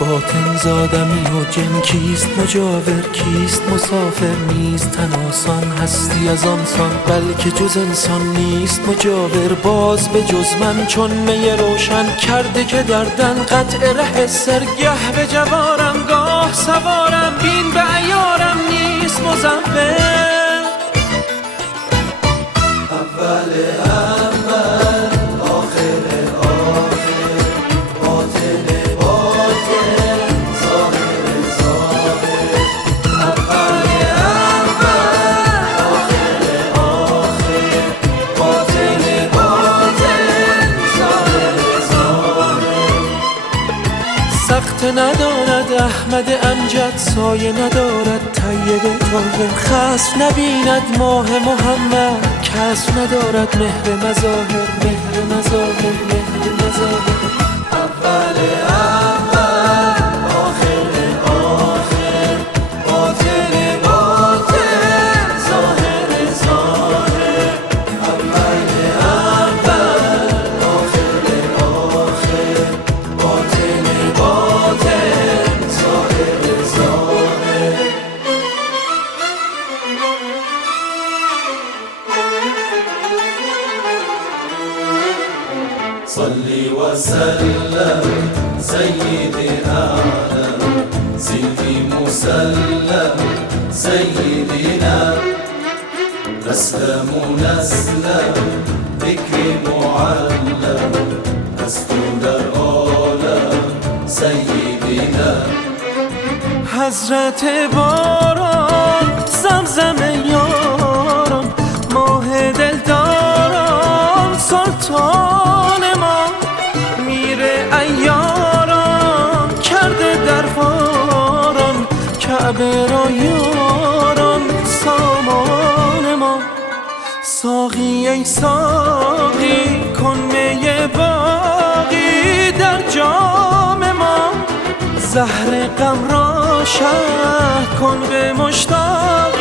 باطن زادمی و جن کیست مجاور کیست مسافر نیست تن آسان هستی از آنسان بلکه جز انسان نیست مجاور باز به جز من چون می روشن کرده که دردن قطع ره سرگه به جوارم گاه سوارم بین به عیارم نیست مزور اول اول آخر آخر باطن باطن ظاهر ظاهر اول اول آخر آخر باطن باطن ظاهر ظاهر سخت ندارد احمد امجد سایه ندارد طیب طاهر خصف نبیند ماه محمد کسب ندارد مهر مظاهر مهر مظاهر مهر مظاهر اول اول آخر آخر باطن باطن ظاهر ظاهر اول اول آخر آخر باطن باطن ظاهر ظاهر صلي وسلم سيدي أعلم سيدي مسلم سيدنا نسلم نسلم ذكر معلم أسطول العالم سيدنا حضرت باران زمزم یاران ماه دلداران سلطان ما میره ایاران کرده درباران کعبه را یاران سامان ما ساقی ای ساقی کن می باقی در جام ما زهر غم را شرح کن به مشتاق